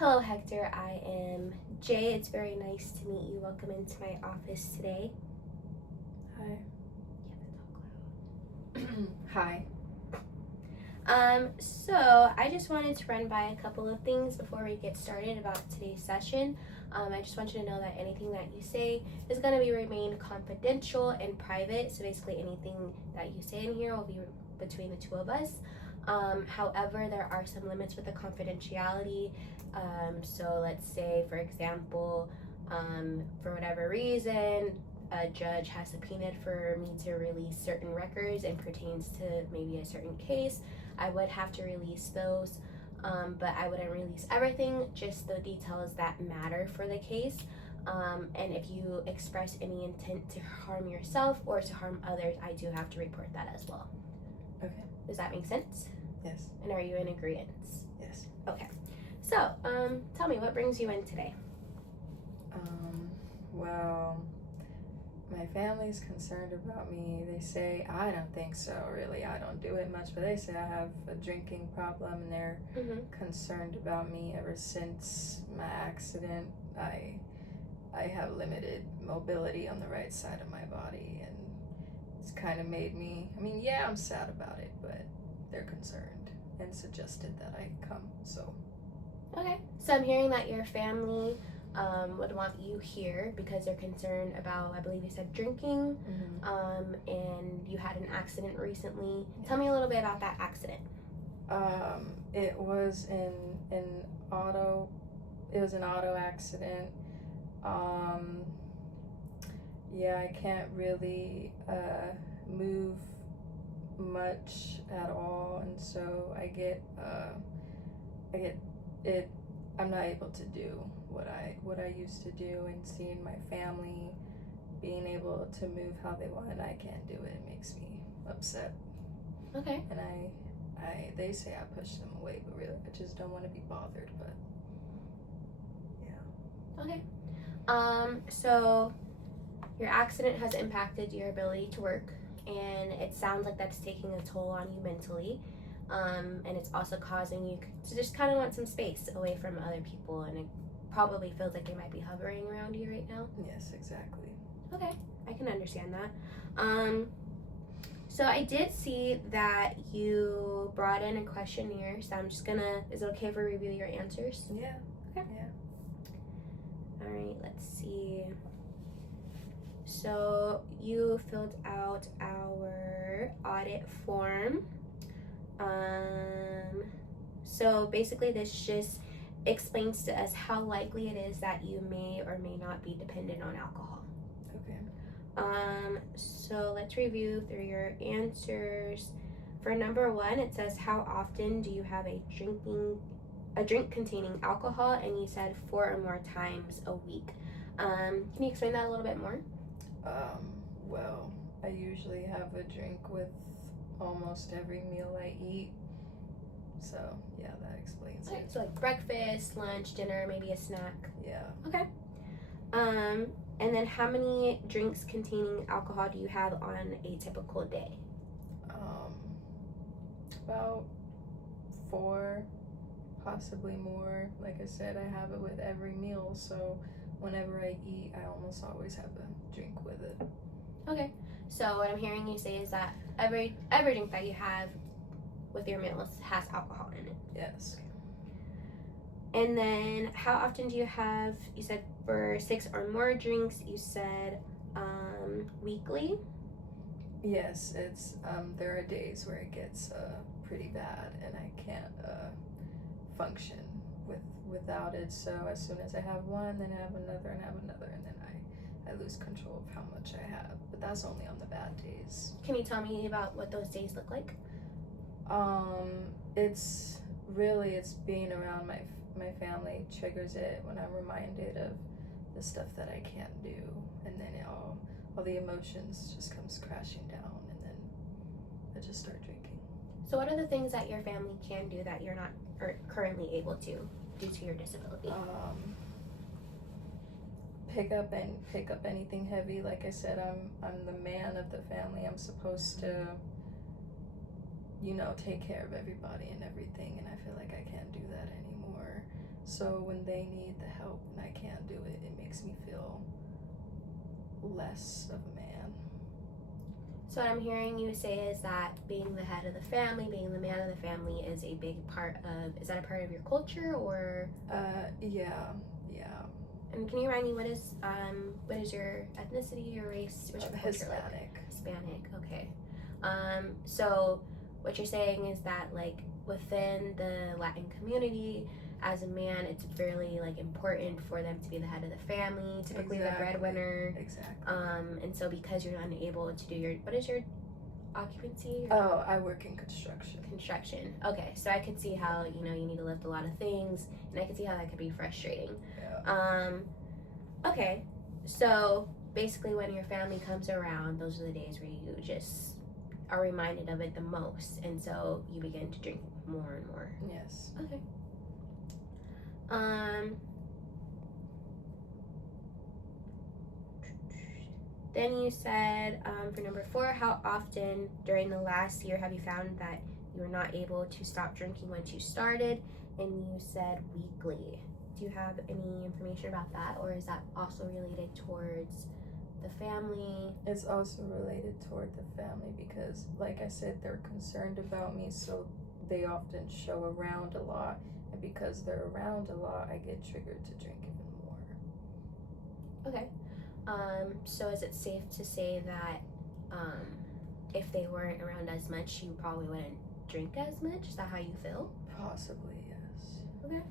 Hello, Hector. I am Jay. It's very nice to meet you. Welcome into my office today. Hi. You have to talk Hi. loud. So I just wanted to run by a couple of things before we get started about today's session. I just want you to know that anything that you say is going to be remain confidential and private. So basically anything that you say in here will be between the two of us. However, there are some limits with the confidentiality. So let's say, for example, for whatever reason, a judge has subpoenaed for me to release certain records and pertains to maybe a certain case. I would have to release those, but I wouldn't release everything, just the details that matter for the case. And if you express any intent to harm yourself or to harm others, I do have to report that as well. Okay. Does that make sense? Yes. And are you in agreement? Yes. Okay. So, tell me, what brings you in today? Well, my family's concerned about me. They say, I don't think so, really. I don't do it much, but they say I have a drinking problem, and they're concerned about me ever since my accident. I have limited mobility on the right side of my body, and it's kind of made me, yeah, I'm sad about it, but they're concerned and suggested that I come, so. Okay. So I'm hearing that your family would want you here because they're concerned about, I believe you said drinking, and you had an accident recently. Tell me a little bit about that accident. It was an auto accident. Yeah, I can't really move much at all, and so I'm not able to do what I used to do, and seeing my family being able to move how they want and I can't do it, makes me upset. Okay. And they say I push them away, but really I just don't want to be bothered, but yeah. Okay. So your accident has impacted your ability to work, and it sounds like that's taking a toll on you mentally. And it's also causing you to just kind of want some space away from other people, and it probably feels like they might be hovering around you right now. Yes, exactly. Okay, I can understand that. So I did see that you brought in a questionnaire, so I'm just gonna, is it okay if we review your answers? Yeah. Okay. Yeah. All right, let's see. So you filled out our audit form. So basically this just explains to us how likely it is that you may or may not be dependent on alcohol. Okay. So let's review through your answers. For number 1, it says, how often do you have a drink containing alcohol? And you said 4 or more times a week. Can you explain that a little bit more? Well, I usually have a drink with almost every meal I eat, so yeah, that explains Okay, it. so like breakfast, lunch, dinner, maybe a snack. Yeah. Okay. And then how many drinks containing alcohol do you have on a typical day? About 4, possibly more. Like I said, I have it with every meal, so whenever I eat, I almost always have a drink with it. Okay. So what I'm hearing you say is that every drink that you have with your meals has alcohol in it. Yes. And then how often do you have, you said for 6 or more drinks, you said weekly? Yes, it's there are days where it gets pretty bad and I can't function without it, so as soon as I have one, then I have another, and then I lose control of how much I have, but that's only on the bad days. Can you tell me about what those days look like? It's being around my family triggers it, when I'm reminded of the stuff that I can't do, and then all the emotions just comes crashing down, and then I just start drinking. So what are the things that your family can do that you're not currently able to due to your disability? Pick up anything heavy. Like I said, I'm the man of the family. I'm supposed to, take care of everybody and everything, and I feel like I can't do that anymore. So when they need the help and I can't do it, it makes me feel less of a man. So what I'm hearing you say is that being the head of the family, being the man of the family is a big part of, is that a part of your culture or? Yeah. And can you remind me what is your ethnicity, your race, what's your culture Hispanic. like? Hispanic, okay. So what you're saying is that like within the Latin community, as a man, it's fairly like important for them to be the head of the family, typically the breadwinner. Exactly. And so because you're unable to do your, what is your occupancy? Oh, I work in construction. Construction. Okay, so I could see how, you know, you need to lift a lot of things, and I could see how that could be frustrating. Yeah. Okay, so basically when your family comes around, those are the days where you just are reminded of it the most, and so you begin to drink more and more. Yes. Okay. Then you said, for number 4, how often during the last year have you found that you were not able to stop drinking once you started? And you said weekly. Do you have any information about that, or is that also related towards the family? It's also related toward the family because, like I said, they're concerned about me, so they often show around a lot. And because they're around a lot, I get triggered to drink even more. Okay. So is it safe to say that if they weren't around as much, you probably wouldn't drink as much? Is that how you feel? Possibly, yes. Okay.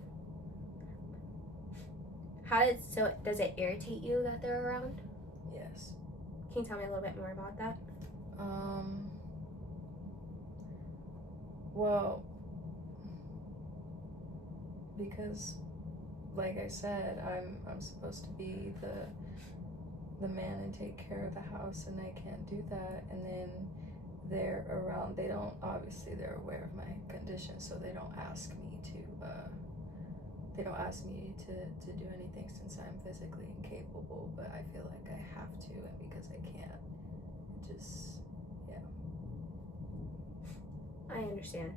Does it irritate you that they're around? Yes. Can you tell me a little bit more about that? Well, because like I said, I'm supposed to be the man and take care of the house, and I can't do that. And then they're around, they're aware of my condition, so they don't ask me to do anything since I'm physically incapable, but I feel like I have to, and because I can't, it just, yeah. I understand.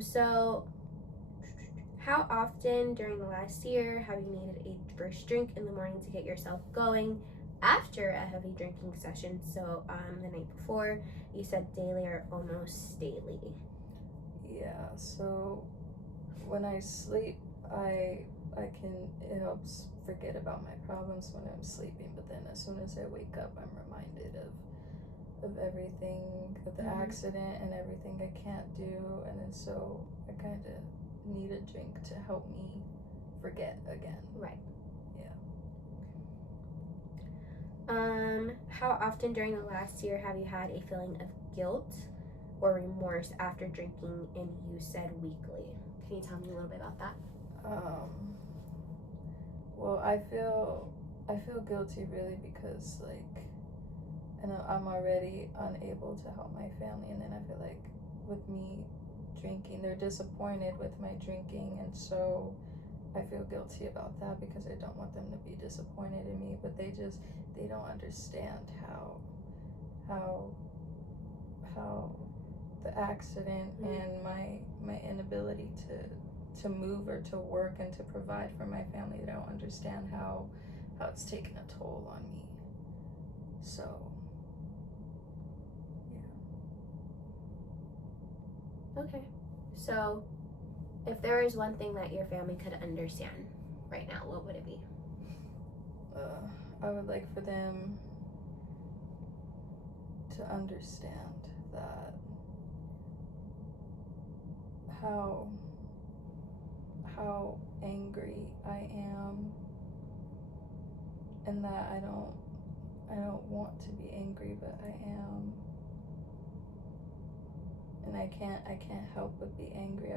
So how often during the last year have you needed a first drink in the morning to get yourself going after a heavy drinking session? So the night before, you said daily or almost daily. Yeah, so when I sleep, it helps forget about my problems when I'm sleeping, but then as soon as I wake up, I'm reminded of everything, of the accident and everything I can't do, and then so I kind of need a drink to help me forget again. Right. Yeah. How often during the last year have you had a feeling of guilt or remorse after drinking? And you said weekly. Can you tell me a little bit about that? Well, I feel guilty really because and I'm already unable to help my family, and then I feel like with me drinking, they're disappointed with my drinking, and so I feel guilty about that because I don't want them to be disappointed in me, but they don't understand how the accident and my inability to move or to work and to provide for my family. They don't understand how it's taken a toll on me. So yeah. Okay. So if there is one thing that your family could understand right now, what would it be? I would like for them to understand that how angry I am, and that I don't want to be angry, but I am, and I can't help but be angry. I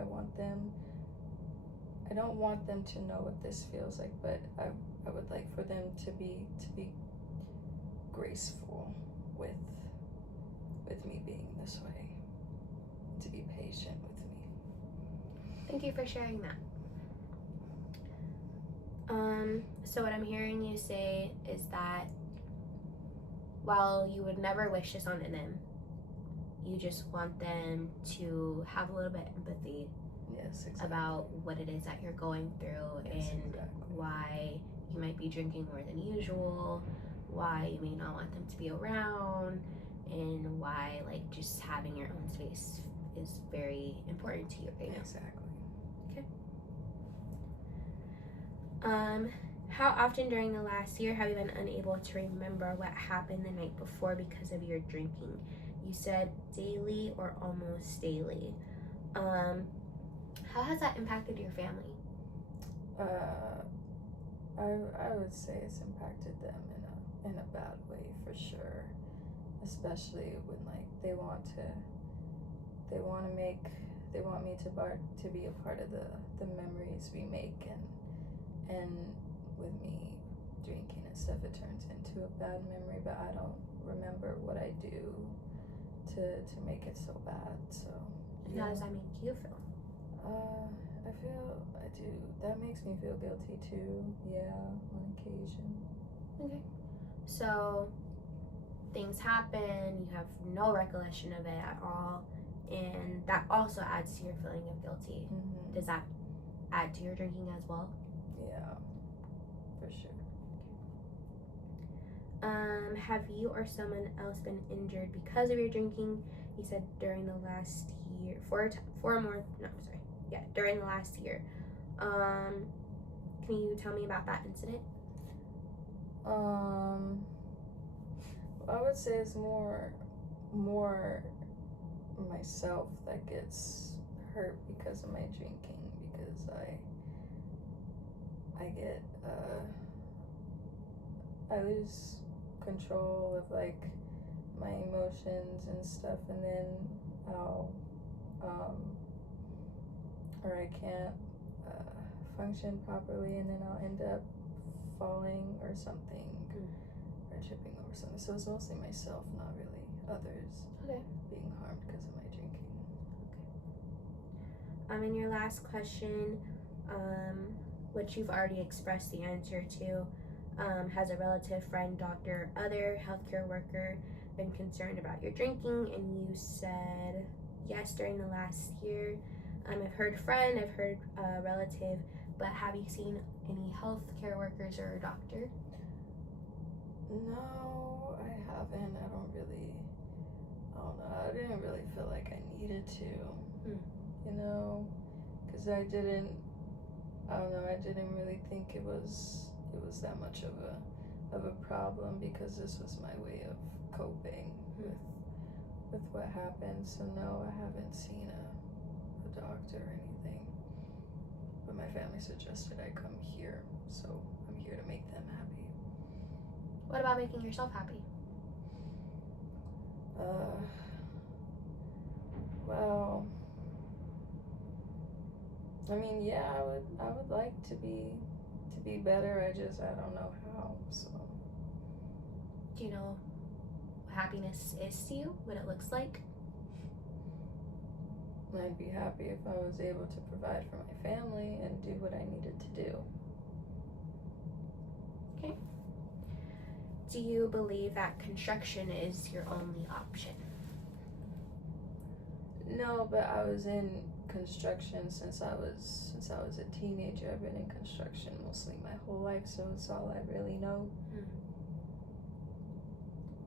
don't want them to know what this feels like, but I would like for them to be graceful with me being this way, to be patient with me. Thank you for sharing that. So what I'm hearing you say is that while you would never wish this on them, you just want them to have a little bit of empathy Yes, exactly. About what it is that you're going through, Yes, and exactly. why you might be drinking more than usual, why you may not want them to be around, and why like just having your own space is very important to you right now. Exactly. How often during the last year have you been unable to remember what happened the night before because of your drinking? You said daily or almost daily. How has that impacted your family? I would say it's impacted them in a bad way for sure, especially when like they want me to be a part of the memories we make, and with me drinking and stuff, it turns into a bad memory, but I don't remember what I do to make it so bad. So And how does that make you feel? I do. That makes me feel guilty too. Yeah, on occasion. Okay. So things happen, you have no recollection of it at all, and that also adds to your feeling of guilty. Mm-hmm. Does that add to your drinking as well? Yeah, for sure. Have you or someone else been injured because of your drinking? You said during the last year, during the last year. Can you tell me about that incident? I would say it's more myself that gets hurt because of my drinking, because I lose control of like my emotions and stuff, and then I'll or I can't function properly, and then I'll end up falling or something, or tripping over something. So it's mostly myself, not really others. Okay. Being harmed because of my drinking. Okay. In your last question, which you've already expressed the answer to, has a relative, friend, doctor, other healthcare worker been concerned about your drinking? And you said yes during the last year. I've heard friend, I've heard relative, but have you seen any healthcare workers or a doctor? No, I haven't. I don't know. I didn't really feel like I needed to, you know, because I didn't really think it was that much of a problem, because this was my way of coping with what happened. So no, I haven't seen a doctor or anything, but my family suggested I come here, so I'm here to make them happy. What about making yourself happy? Well, I mean, yeah, I would like to be better. I don't know how. So, do you know what happiness is to you? What it looks like? I'd be happy if I was able to provide for my family and do what I needed to do. Okay. Do you believe that construction is your only option? No, but I was in construction since I was a teenager. I've been in construction mostly my whole life, so it's all I really know.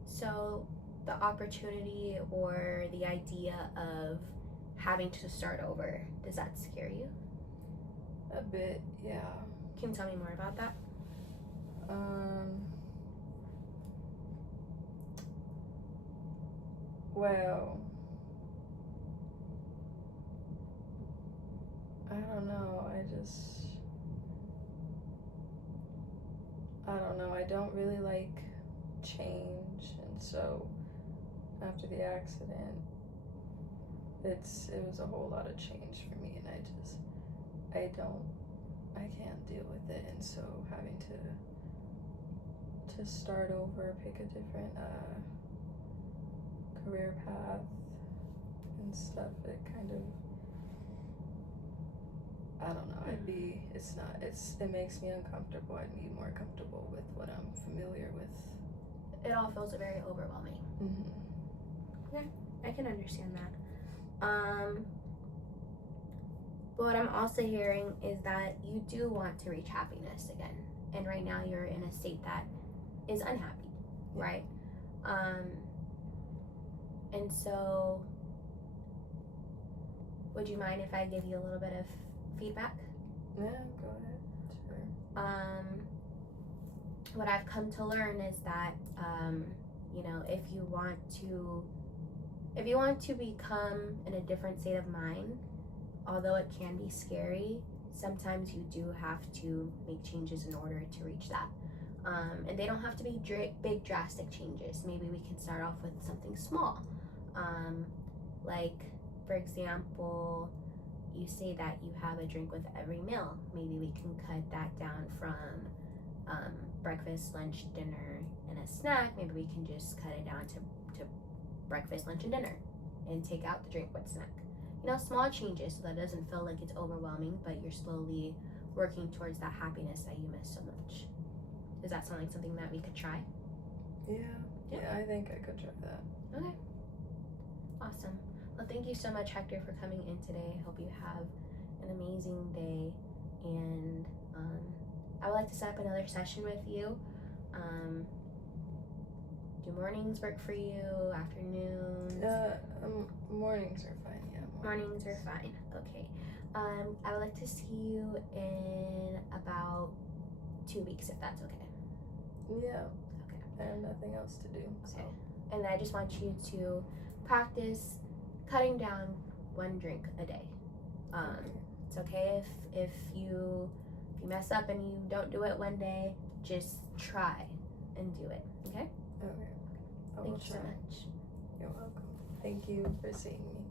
So the opportunity or the idea of having to start over, does that scare you? A bit, yeah. Can you tell me more about that? Well, I don't know. I don't know. I don't really like change, and so after the accident, it was a whole lot of change for me, and I can't deal with it, and so having to start over, pick a different career path and stuff, it kind of, I don't know, it makes me uncomfortable. I'd be more comfortable with what I'm familiar with. It all feels very overwhelming. Okay, I can understand that. But what I'm also hearing is that you do want to reach happiness again. And right now you're in a state that is unhappy, right? And so, would you mind if I give you a little bit of feedback? Yeah, go ahead. Sure. What I've come to learn is that, if you want to become in a different state of mind, although it can be scary, sometimes you do have to make changes in order to reach that. And they don't have to be big, drastic changes. Maybe we can start off with something small. Like, for example, you say that you have a drink with every meal. Maybe we can cut that down from breakfast, lunch, dinner, and a snack. Maybe we can just cut it down to breakfast, lunch, and dinner, and take out the drink with snack. Small changes so that it doesn't feel like it's overwhelming, but you're slowly working towards that happiness that you miss so much. Does that sound like something that we could try? Yeah, I think I could try that. Okay. Awesome. Well, thank you so much, Hector, for coming in today. I hope you have an amazing day, and I would like to set up another session with you. Do mornings work for you? Afternoons? Mornings are fine. Yeah. Mornings are fine. Okay. I would like to see you in about 2 weeks, if that's okay. Yeah. Okay. I have nothing else to do. So. Okay. And I just want you to practice cutting down 1 drink a day. It's okay if you mess up and you don't do it one day. Just try and do it. Okay. Okay. Thank you so much. You're welcome. Thank you for seeing me.